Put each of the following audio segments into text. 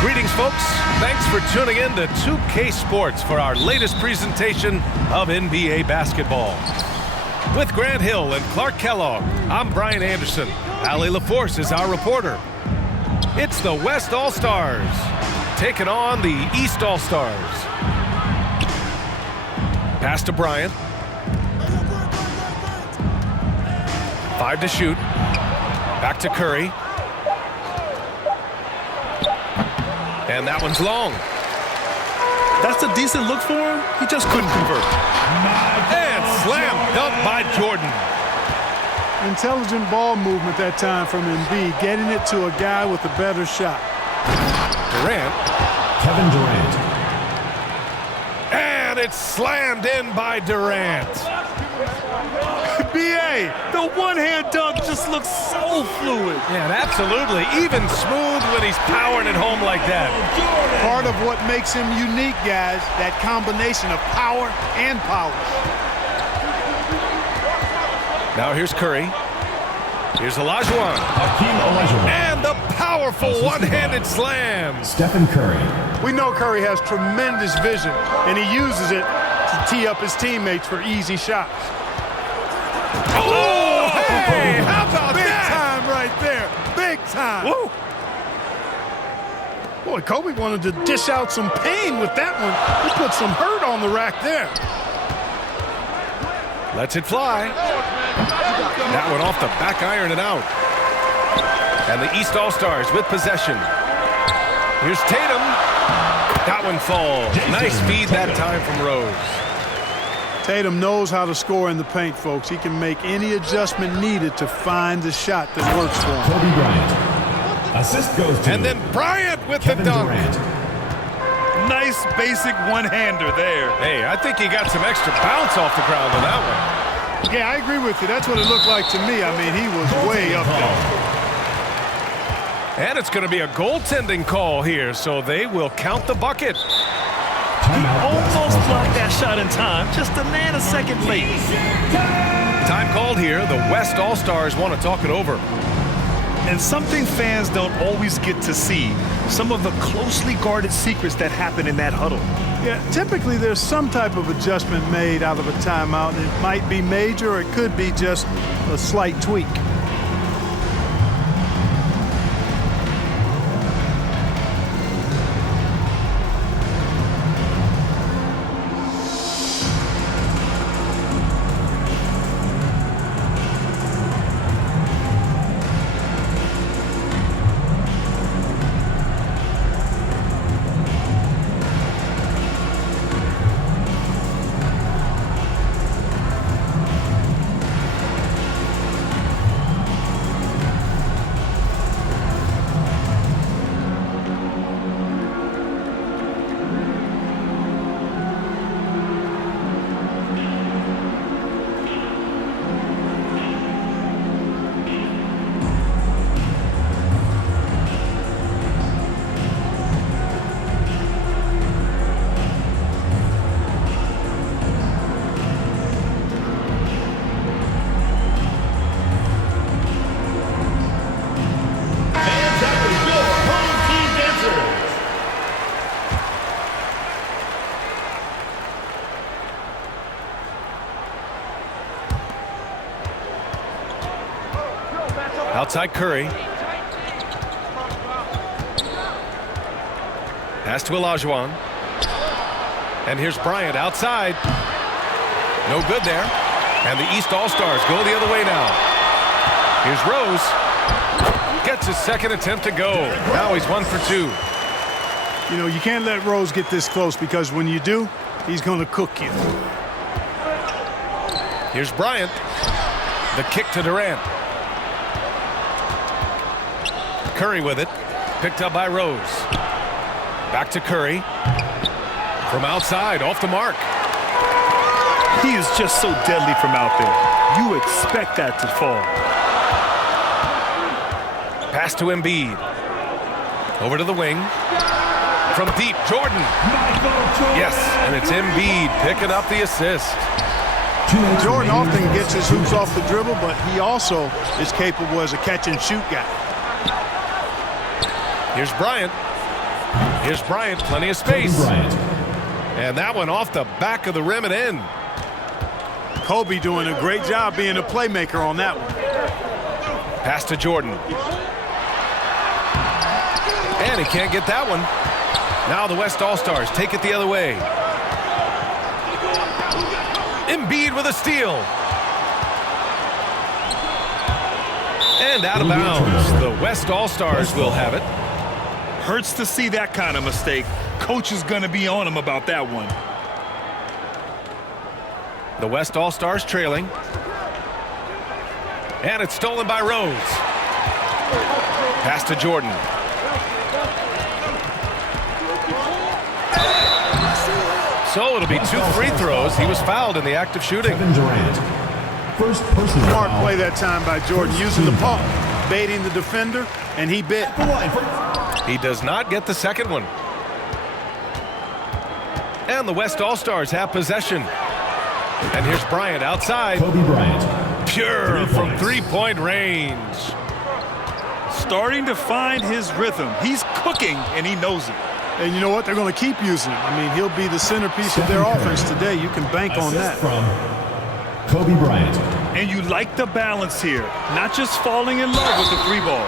Greetings, folks. Thanks for tuning in to 2K Sports for our latest presentation of NBA basketball. With Grant Hill and Clark Kellogg, I'm Brian Anderson. Allie LaForce is our reporter. It's the West All-Stars taking on the East All-Stars. Pass to Bryant. 5 to shoot. Back to Curry. And that one's long. That's a decent look for him. He just couldn't convert. And slam dunk by Jordan. Intelligent ball movement that time from Embiid, getting it to a guy with a better shot. Durant. Kevin Durant. And it's slammed in by Durant. B.A., the one-hand dunk just looks so fluid. Yeah, and absolutely. Even smooth when he's powering it home like that. Part of what makes him unique, guys, that combination of power and polish. Now here's Curry. Here's Olajuwon. Hakeem Olajuwon. And the powerful one-handed slam. Stephen Curry. We know Curry has tremendous vision, and he uses it to tee up his teammates for easy shots. Oh, hey, how about Big that? time right there. Big time. Woo. Boy, Kobe wanted to dish out some pain with that one. He put some hurt on the rack there. Lets it fly. That one off the back iron and out. And the East All-Stars with possession. Here's Tatum. That one falls. Nice feed that time from Rose. Tatum knows how to score in the paint, folks. He can make any adjustment needed to find the shot that works for him. Kobe Bryant. Assist goes to And then Bryant with Kevin the dunk. Durant. Nice basic one-hander there. Hey, I think he got some extra bounce off the ground on that one. Yeah, I agree with you. That's what it looked like to me. I mean, he was way up there. And it's going to be a goaltending call here, so they will count the bucket. Almost blocked that shot in time, just a nanosecond late. Time called here. The West All-Stars want to talk it over. And something fans don't always get to see, some of the closely guarded secrets that happen in that huddle. Yeah, typically there's some type of adjustment made out of a timeout. It might be major, or it could be just a slight tweak. Outside Curry. Pass to Olajuwon. And here's Bryant outside. No good there. And the East All-Stars go the other way now. Here's Rose. Gets his second attempt to go. Now he's 1 for 2. You know, you can't let Rose get this close, because when you do, he's going to cook you. Here's Bryant. The kick to Durant. Curry with it. Picked up by Rose. Back to Curry. From outside, off the mark. He is just so deadly from out there. You expect that to fall. Pass to Embiid. Over to the wing. From deep, Jordan. Yes, and it's Embiid picking up the assist. Jordan often gets his hoops off the dribble, but he also is capable as a catch-and-shoot guy. Here's Bryant. Here's Bryant, plenty of space. Kobe Bryant. And that one off the back of the rim and in. Kobe doing a great job being a playmaker on that one. Pass to Jordan. And he can't get that one. Now the West All-Stars take it the other way. Embiid with a steal. And out of bounds. The West All-Stars will have it. Hurts to see that kind of mistake. Coach is going to be on him about that one. The West All-Stars trailing. And it's stolen by Rose. Pass to Jordan. So it'll be 2 free throws. He was fouled in the act of shooting. Kevin Durant. First personal Smart foul. play that time by Jordan, using the pump, baiting the defender, and he bit. He does not get the second one. And the West All-Stars have possession. And here's Bryant outside. Kobe Bryant. Pure 3 from points. three-point range. Starting to find his rhythm. He's cooking, and he knows it. And you know what? They're going to keep using him. I mean, he'll be the centerpiece of their Stephen offense Curry. today. You can bank on Assist that. from Kobe Bryant. And you like the balance here. Not just falling in love with the 3 ball.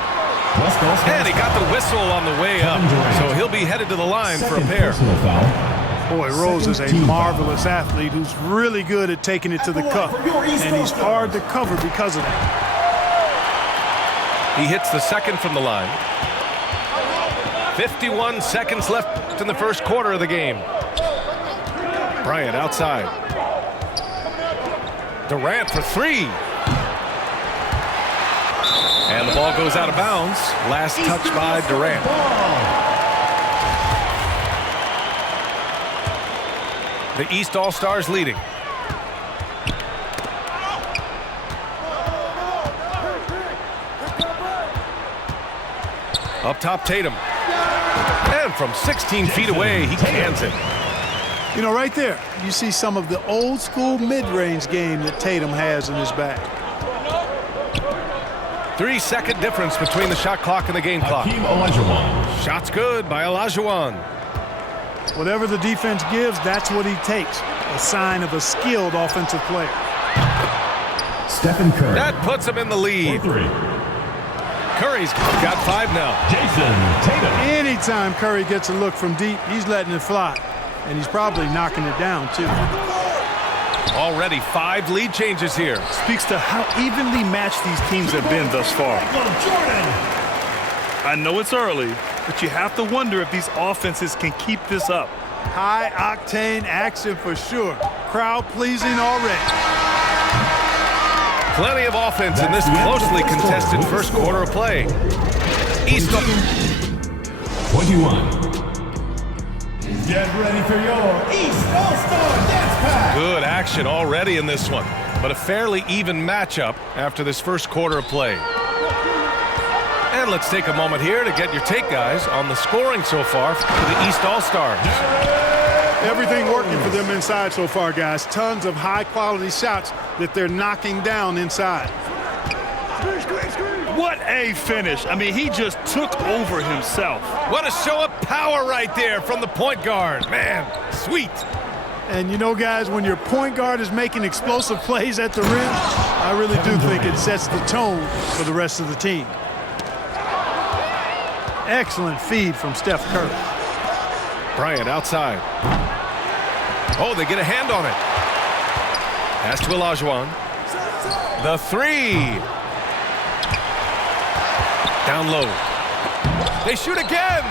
West All-Stars. And he got the whistle on the way up. Kevin Durant. So he'll be headed to the line for a Second pair. personal foul. Boy, Rose is a Second team marvelous athlete who's really good at taking it to the cup. And he's hard to cover because of that. He hits the second from the line. 51 seconds left in the first quarter of the game. Bryant outside. Durant for 3. And the ball goes out of bounds. Last touch by Durant. The East All-Stars leading. Up top, Tatum. And from 16 feet away, he cans it. You know, right there, you see some of the old school mid-range game that Tatum has in his bag. 3-second difference between the shot clock and the game clock. Hakeem Olajuwon. Shots good by Olajuwon. Whatever the defense gives, that's what he takes. A sign of a skilled offensive player. Stephen Curry. That puts him in the lead. 3. Curry's got 5 now. Jason Tatum. Anytime Curry gets a look from deep, he's letting it fly. And he's probably knocking it down, too. Already 5 lead changes here. Speaks to how evenly matched these teams have been thus far. I know it's early, but you have to wonder if these offenses can keep this up. High-octane action for sure. Crowd-pleasing already. Plenty of offense in this closely contested first quarter of play. East. 21. Get ready for your East All-Star Dance Pack. Good action already in this one, but a fairly even matchup after this first quarter of play. And let's take a moment here to get your take, guys, on the scoring so far for the East All-Stars. Everything working for them inside so far, guys. Tons of high-quality shots that they're knocking down inside. What a finish. I mean, he just took over himself. What a show of power right there from the point guard. Man, sweet. And you know, guys, when your point guard is making explosive plays at the rim, I really do think it sets the tone for the rest of the team. Excellent feed from Steph Curry. Bryant outside. Oh, they get a hand on it. Pass to Olajuwon. The 3. Down low. They shoot again.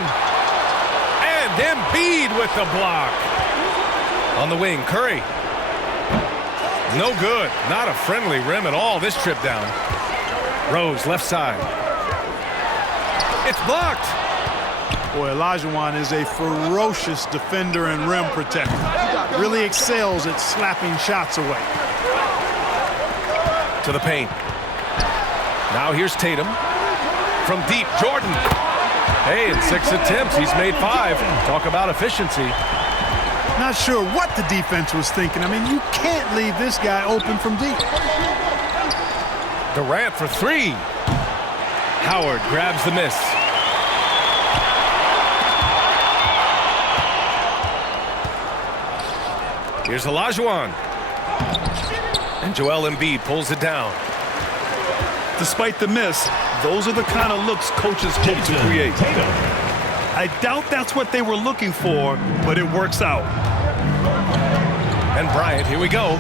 And Embiid with the block. On the wing, Curry. No good. Not a friendly rim at all this trip down. Rose, left side. It's blocked. Boy, Olajuwon is a ferocious defender and rim protector. Really excels at slapping shots away. To the paint. Now here's Tatum. From deep, Jordan. Hey, in 6 attempts, he's made 5. Talk about efficiency. Not sure what the defense was thinking. I mean, you can't leave this guy open from deep. Durant for 3. Howard grabs the miss. Here's Olajuwon. And Joel Embiid pulls it down. Despite the miss, those are the kind of looks coaches hope to create. I doubt that's what they were looking for, but it works out. And Bryant, here we go.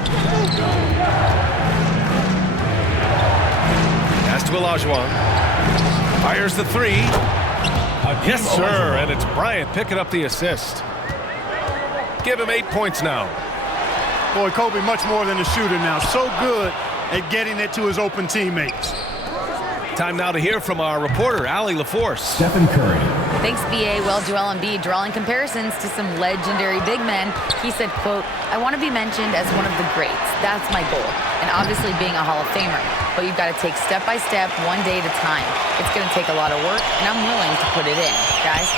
Pass to Olajuwon. Fires the three. Yes, sir. And it's Bryant picking up the assist. Give him 8 points now. Boy, Kobe much more than a shooter now. So good at getting it to his open teammates. Time now to hear from our reporter, Allie LaForce. Stephen Curry. Thanks, BA. Well, Joel Embiid drawing comparisons to some legendary big men. He said, quote, "I want to be mentioned as one of the greats. That's my goal. And obviously being a Hall of Famer. But you've got to take step by step, one day at a time. It's going to take a lot of work, and I'm willing to put it in, guys."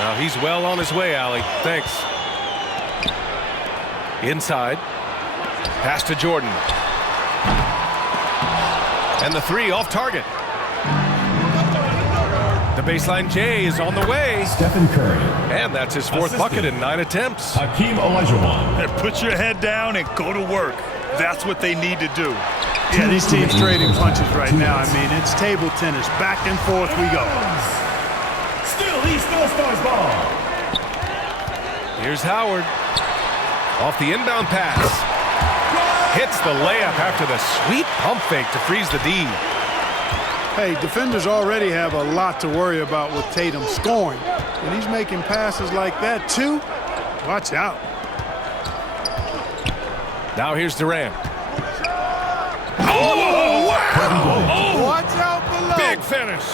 Now he's well on his way, Allie. Thanks. Inside. Pass to Jordan. And the three off target. The baseline J is on the way. Stephen Curry. And that's his fourth bucket in 9 attempts. Hakeem Olajuwon. And put your head down and go to work. That's what they need to do. Yeah, these teams trading punches right now. I mean, it's table tennis. Back and forth we go. Still East All-Stars ball. Here's Howard. Off the inbound pass. Hits the layup after the sweet pump fake to freeze the D. Hey, defenders already have a lot to worry about with Tatum scoring. And he's making passes like that, too. Watch out. Now here's Durant. Oh, wow! Oh, watch out below. Big finish.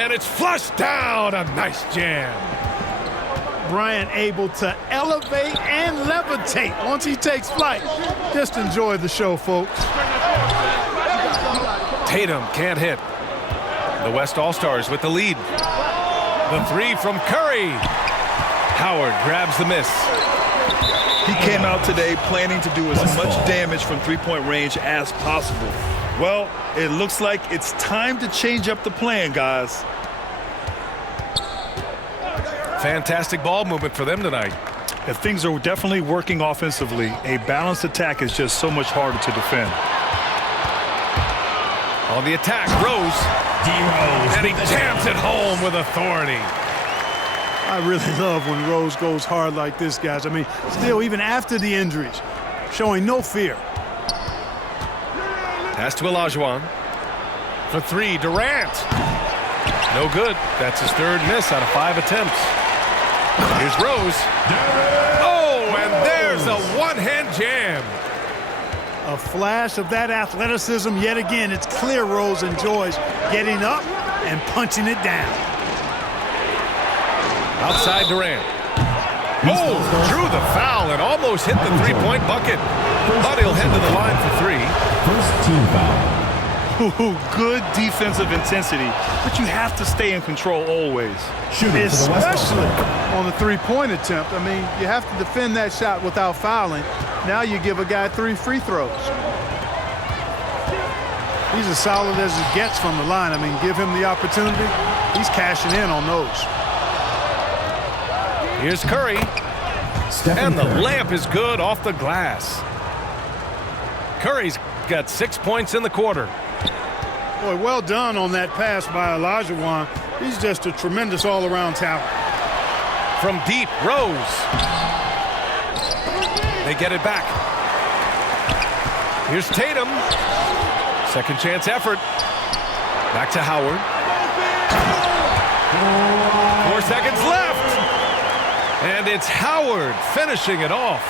And it's flushed down. A nice jam. Bryant able to elevate and levitate once he takes flight. Just enjoy the show, folks. Tatum can't hit. The West All-Stars with the lead. The three from Curry. Howard grabs the miss. He came out today planning to do as much damage from three-point range as possible. Well, it looks like it's time to change up the plan, guys. Fantastic ball movement for them tonight. If things are definitely working offensively, a balanced attack is just so much harder to defend. On the attack, Rose. And he jams it home with authority. I really love when Rose goes hard like this, guys. I mean, still, even after the injuries, showing no fear. Pass to Olajuwon. For three, Durant. No good. That's his third miss out of 5 attempts. Here's Rose. Oh, and there's a one-hand jam. A flash of that athleticism yet again. It's clear Rose enjoys getting up and punching it down. Outside Durant. Oh, drew the foul and almost hit the three-point bucket. But he'll head to the line for 3. First team foul. Ooh, good defensive intensity, but you have to stay in control always. Especially on the three-point attempt. I mean, you have to defend that shot without fouling. Now you give a guy 3 free throws. He's as solid as it gets from the line. I mean, give him the opportunity. He's cashing in on those. Here's Curry. And the layup is good off the glass. Curry's got 6 points in the quarter. Boy, well done on that pass by Olajuwon. He's just a tremendous all-around talent. From deep, Rose. They get it back. Here's Tatum. Second chance effort. Back to Howard. 4 seconds left. And it's Howard finishing it off.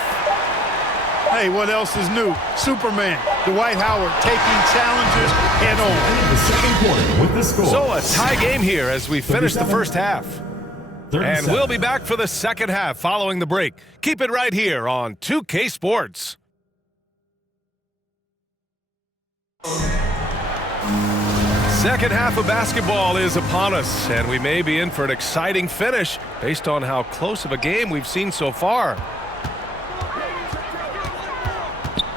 Hey, what else is new? Superman, Dwight Howard, taking challenges head on. The second quarter with the score. So a tie game here as we finish the first half. 37. And we'll be back for the second half following the break. Keep it right here on 2K Sports. Second half of basketball is upon us, and we may be in for an exciting finish based on how close of a game we've seen so far.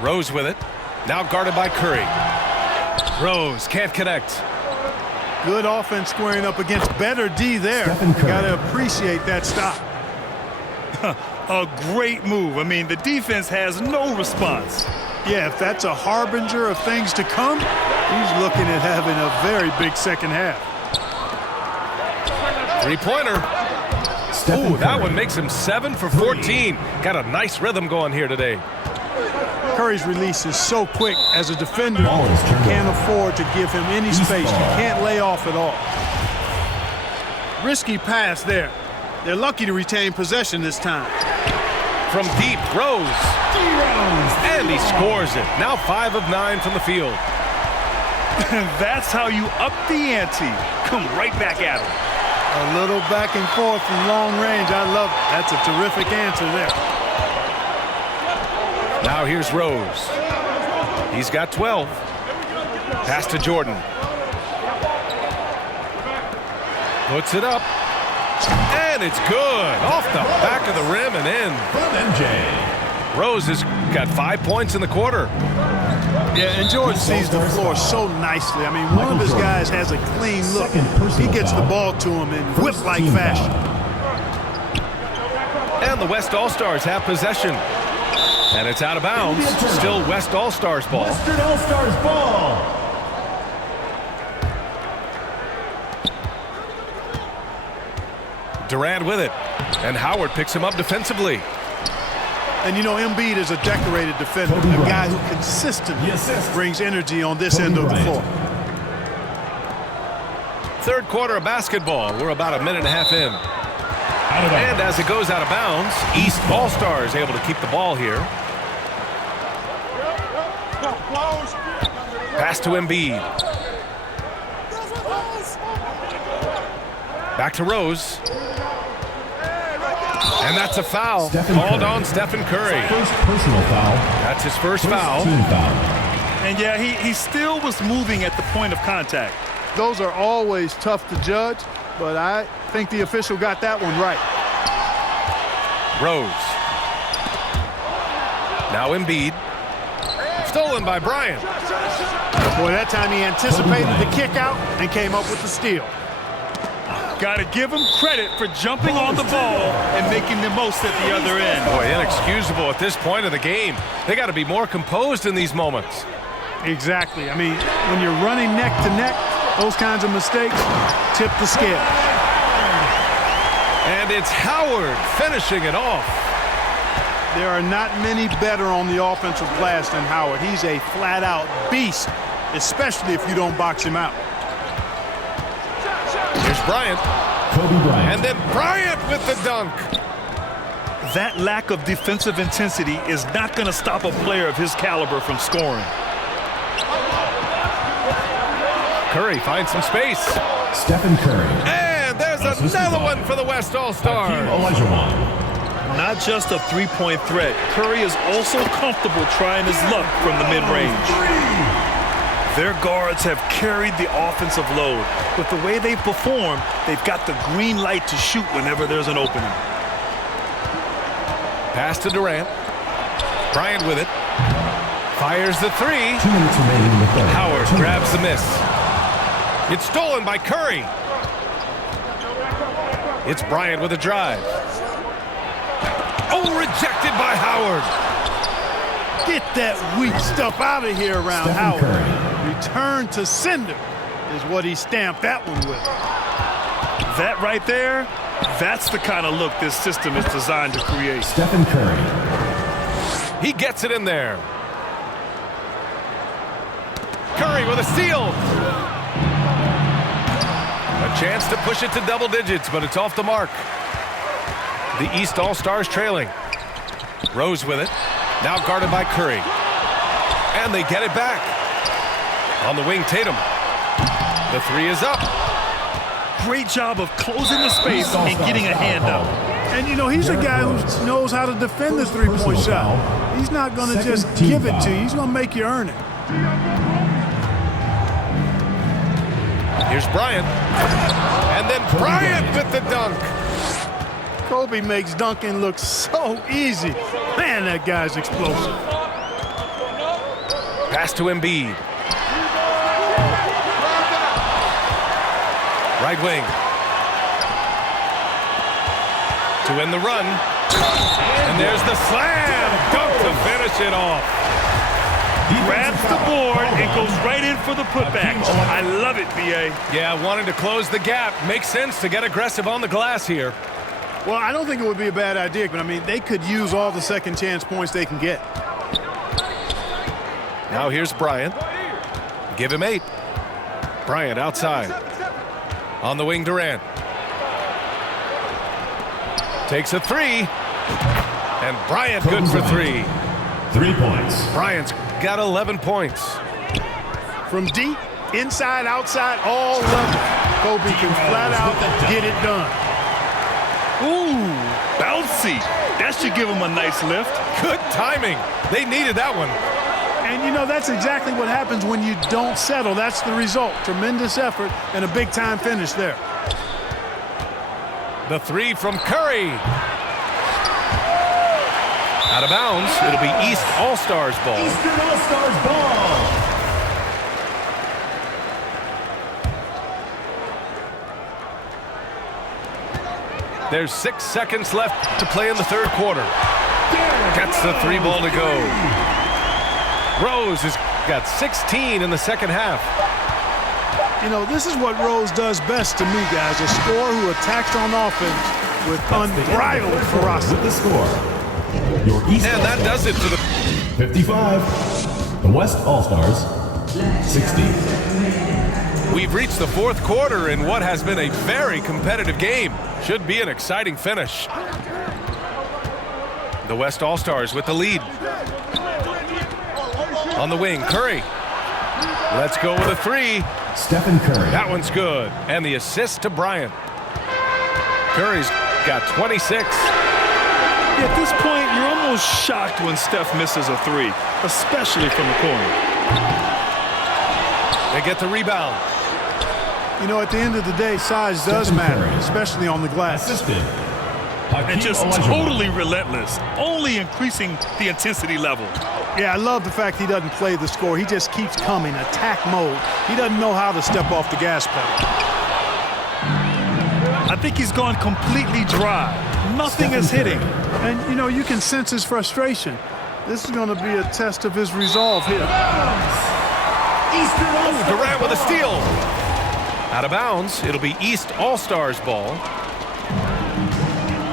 Rose with it. Now guarded by Curry. Rose can't connect. Good offense squaring up against better D there. Stephen Curry. Got to appreciate that stop. A great move. I mean, the defense has no response. Yeah, if that's a harbinger of things to come, he's looking at having a very big second half. Three-pointer. Ooh, that one makes him 7 for 14. Got a nice rhythm going here today. Curry's release is so quick. As a defender, you can't afford to give him any space. You can't lay off at all. Risky pass there. They're lucky to retain possession this time. From deep, Rose. And he scores it. Now 5 of 9 from the field. That's how you up the ante. Come right back at him. A little back and forth from long range. I love it. That's a terrific answer there. Now here's Rose. He's got 12. Pass to Jordan. Puts it up. And it's good. Off the back of the rim and in. From MJ. Rose has got 5 points in the quarter. Yeah, and George sees the floor so nicely. I mean, one of his guys has a clean look. He gets the ball to him in whip-like fashion. And the West All-Stars have possession. And it's out of bounds. Still West All-Stars ball. Western All-Stars ball. Durant with it. And Howard picks him up defensively. And you know, Embiid is a decorated defender, a guy who consistently brings energy on this end of the floor. Third quarter of basketball. We're about a minute and a half in. And as it goes out of bounds, East All-Stars able to keep the ball here. Pass to Embiid. Back to Rose. And that's a foul called on Stephen Curry. First personal foul. That's his first foul. Team foul. And yeah, he still was moving at the point of contact. Those are always tough to judge, but I think the official got that one right. Rose. Now Embiid. Stolen by Bryant. Boy, that time he anticipated the kick out and came up with the steal. Got to give him credit for jumping on the ball and making the most at the other end. Boy, inexcusable at this point of the game. They got to be more composed in these moments. Exactly. I mean, when you're running neck to neck, those kinds of mistakes tip the scale. And it's Howard finishing it off. There are not many better on the offensive glass than Howard. He's a flat-out beast, especially if you don't box him out. Here's Bryant. Kobe Bryant. And then Bryant with the dunk. That lack of defensive intensity is not going to stop a player of his caliber from scoring. Curry finds some space. Stephen Curry. And there's another one for the West All-Stars. Olajuwon. Not just a three-point threat, Curry is also comfortable trying his luck from the mid-range. Their guards have carried the offensive load. With the way they perform, they've got the green light to shoot whenever there's an opening. Pass to Durant. Bryant with it. Fires the three. 2 minutes remaining in the third. Howard grabs the miss. It's stolen by Curry. It's Bryant with a drive. Oh, rejected by Howard. Get that weak stuff out of here around Stephen Howard. Curry. Return to sender is what he stamped that one with. That right there, that's the kind of look this system is designed to create. Stephen Curry. He gets it in there. Curry with a steal. A chance to push it to double digits, but it's off the mark. The East All-Stars trailing. Rose with it. Now guarded by Curry. And they get it back. On the wing, Tatum. The three is up. Great job of closing the space and getting a hand up. And, you know, he's a guy who knows how to defend the three-point shot. He's not going to just give it to you. He's going to make you earn it. Here's Bryant. And then Bryant with the dunk. Kobe makes dunking look so easy. Man, that guy's explosive. Pass to Embiid. Right wing. To end the run. And there's the slam dunk to finish it off. Grabs the board and goes right in for the putback. I love it, B.A. Yeah, wanting to close the gap. Makes sense to get aggressive on the glass here. Well, I don't think it would be a bad idea, but I mean, they could use all the second chance points they can get. Now here's Bryant. Give him 8. Bryant outside. On the wing, Durant. Takes a 3. And Bryant good for 3. 3 points. Bryant's got 11 points. From deep, inside, outside, all levels, Kobe can flat out get it done. Ooh, bouncy. That should give him a nice lift. Good timing. They needed that one. And, you know, that's exactly what happens when you don't settle. That's the result. Tremendous effort and a big-time finish there. The 3 from Curry. Out of bounds. It'll be East All-Stars ball. Eastern All-Stars ball. There's 6 seconds left to play in the third quarter. Gets the 3 ball to go. Rose has got 16 in the second half. You know, this is what Rose does best to me, guys. A scorer who attacks on offense with unbridled ferocity. With the score, your East And that does it for the 55. The West All-Stars 60. We've reached the fourth quarter in what has been a very competitive game. Should be an exciting finish. The West All-Stars with the lead. On the wing, Curry. Let's go with a 3. Stephen Curry. That one's good. And the assist to Bryant. Curry's got 26. At this point, you're almost shocked when Steph misses a 3, especially from the corner. They get the rebound. You know, at the end of the day, size does matter, especially on the glass. Assisted. And just totally relentless, only increasing the intensity level. Yeah, I love the fact he doesn't play the score. He just keeps coming, attack mode. He doesn't know how to step off the gas pedal. I think he's gone completely dry. Nothing is hitting. And, you know, you can sense his frustration. This is going to be a test of his resolve here. Eastern Oh, All-Stars Durant with a ball. steal. Out of bounds. It'll be East All-Stars ball.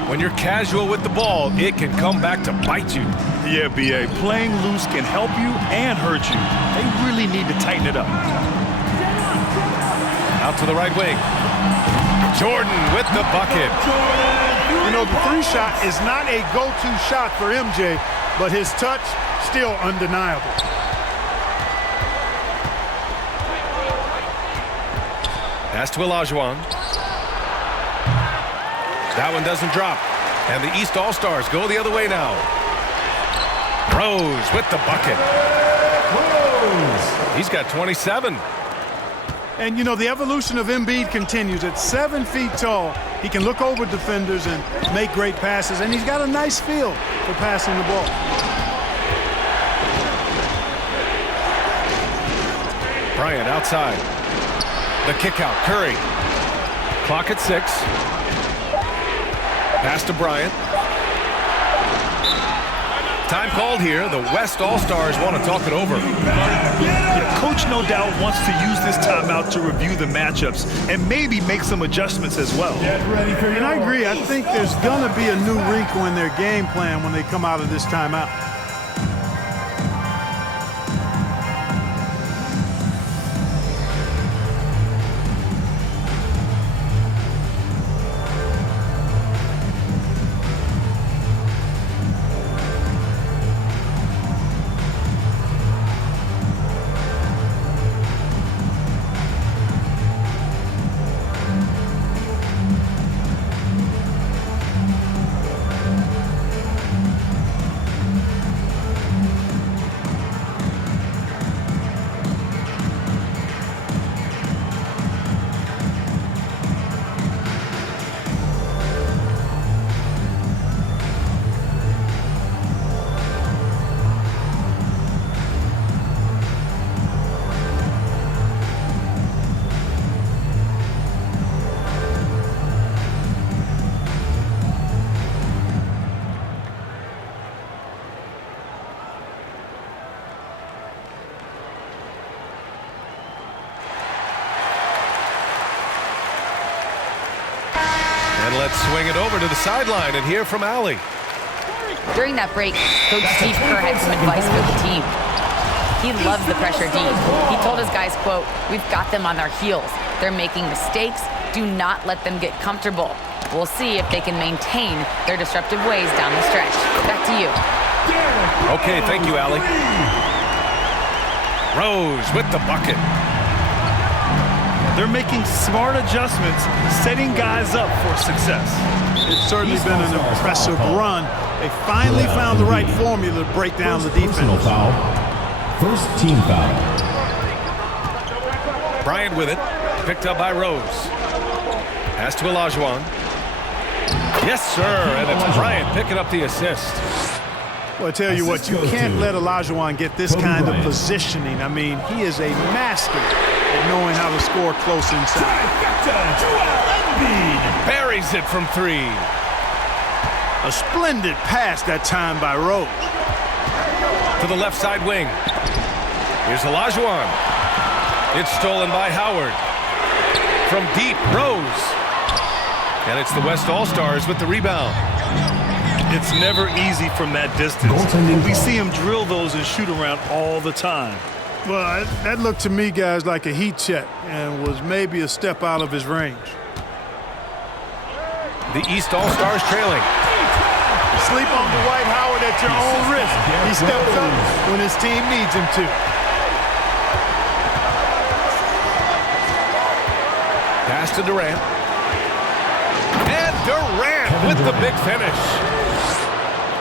When you're casual with the ball, it can come back to bite you. Yeah, B.A., playing loose can help you and hurt you. They really need to tighten it up. Out to the right wing. Jordan with the bucket. You know, the 3 shot is not a go-to shot for MJ, but his touch, still undeniable. Pass to Olajuwon. That one doesn't drop. And the East All-Stars go the other way now. Rose with the bucket. He's got 27. And, you know, the evolution of Embiid continues. At 7 feet tall, he can look over defenders and make great passes, and he's got a nice feel for passing the ball. Bryant outside. The kick out. Curry. Clock at 6. Pass to Bryant. Time called here. The West All-Stars want to talk it over. Yeah, Coach no doubt wants to use this timeout to review the matchups and maybe make some adjustments as well. Get ready for And I agree. I think there's going to be a new wrinkle in their game plan when they come out of this timeout. And let's swing it over to the sideline and hear from Allie. During that break, Coach Steve Kerr had some advice for the team. He loves the pressure D. He told his guys, quote, "We've got them on their heels. They're making mistakes. Do not let them get comfortable. We'll see if they can maintain their disruptive ways down the stretch." Back to you. Okay, thank you, Allie. Rose with the bucket. They're making smart adjustments, setting guys up for success. It's certainly been an impressive run. They finally found the right formula to break down the Personal defense. foul. First team foul. Bryant with it. Picked up by Rose. Pass to Olajuwon. Yes, sir. And it's Bryant picking up the assist. Well, I tell you what, you can't let Olajuwon get this kind of positioning. I mean, he is a master at knowing how to score close inside. Buries it from three. A splendid pass that time by Rose. To the left side wing. Here's Olajuwon. It's stolen by Howard. From deep, Rose. And it's the West All-Stars with the rebound. It's never easy from that distance. We see him drill those and shoot around all the time. Well, that looked to me, guys, like a heat check and was maybe a step out of his range. The East All-Stars trailing. Sleep on Dwight Howard at your own risk. He steps up when his team needs him to. Pass to Durant. And Durant with the big finish.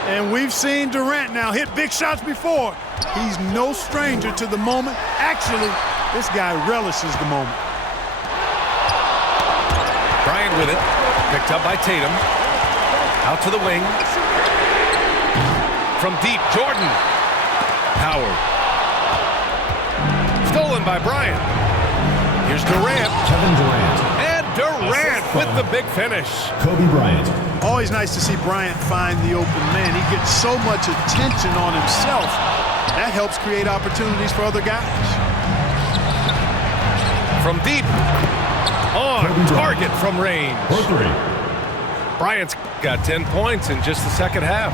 And we've seen Durant now hit big shots before. He's no stranger to the moment. Actually, this guy relishes the moment. Bryant with it. Picked up by Tatum. Out to the wing. From deep, Jordan. Howard. Stolen by Bryant. Here's Durant. Kevin Durant. And Durant with the big finish. Kobe Bryant. Always nice to see Bryant find the open man. He gets so much attention on himself. That helps create opportunities for other guys. From deep. On target from range. For three. Bryant's got 10 points in just the second half.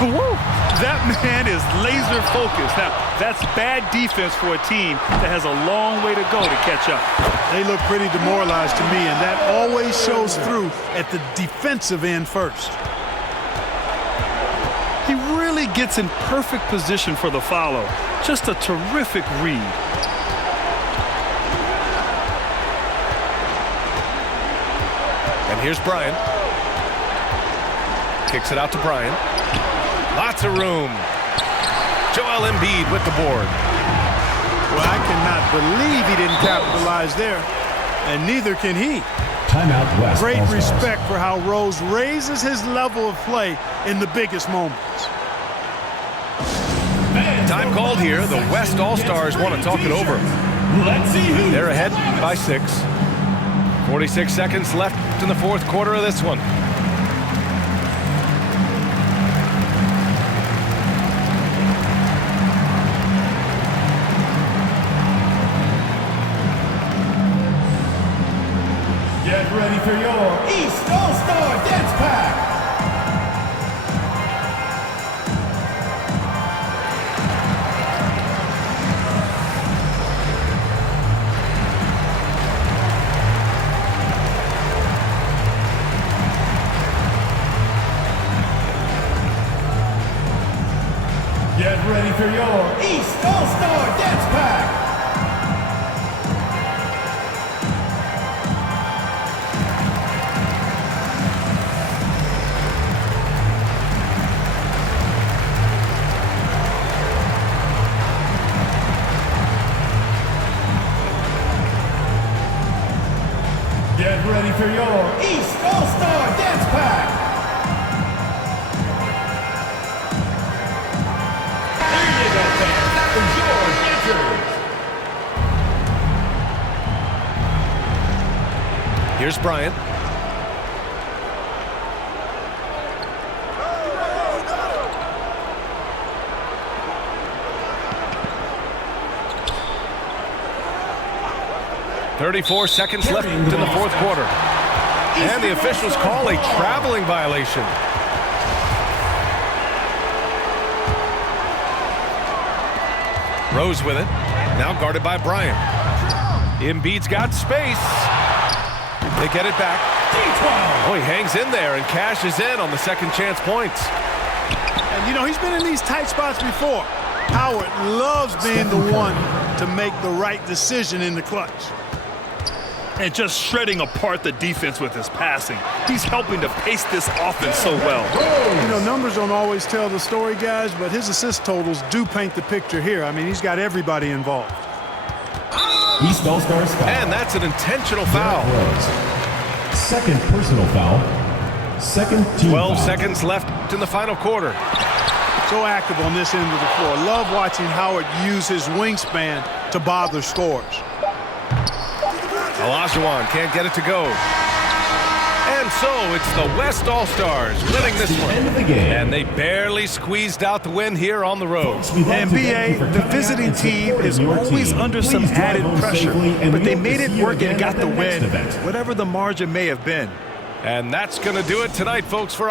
Woo! That man is laser focused. Now, that's bad defense for a team that has a long way to go to catch up. They look pretty demoralized to me, and that always shows through at the defensive end first. He really gets in perfect position for the follow. Just a terrific read. And here's Bryant. Kicks it out to Bryant. Lots of room. Joel Embiid with the board. Well, I cannot believe he didn't capitalize there, and neither can he. Timeout West. Great All-Stars. respect for how Rose raises his level of play in the biggest moments. Time called here. The West All-Stars want to talk it over. Let's see who. They're ahead by 6. 46 seconds left in the fourth quarter of this one. Get ready for your East All-Star Dance Pack. Get ready for your East All-Star Dance Pack. Get ready for your East All-Star Dance Pack. There you go, fans. That was your entry. Here's Bryant. "34 seconds left in the fourth quarter." And the officials call a traveling violation. Rose with it. Now guarded by Bryant. Embiid's got space. They get it back. Oh, he hangs in there and cashes in on the second chance points. And, you know, he's been in these tight spots before. Howard loves being the one to make the right decision in the clutch. And just shredding apart the defense with his passing. He's helping to pace this offense so well. You know, numbers don't always tell the story, guys, but his assist totals do paint the picture here. I mean, he's got everybody involved. East All-Stars foul. And that's an intentional foul. Rose. Second personal foul. Second team 12 foul. seconds left in the final quarter. So active on this end of the floor. Love watching Howard use his wingspan to bother scorers. Olajuwon can't get it to go. And so it's the West All-Stars winning this one. End of the game. And they barely squeezed out the win here on the road. NBA, the visiting team is always under some added pressure, but they made it work and got the win, whatever the margin may have been. And that's going to do it tonight, folks, for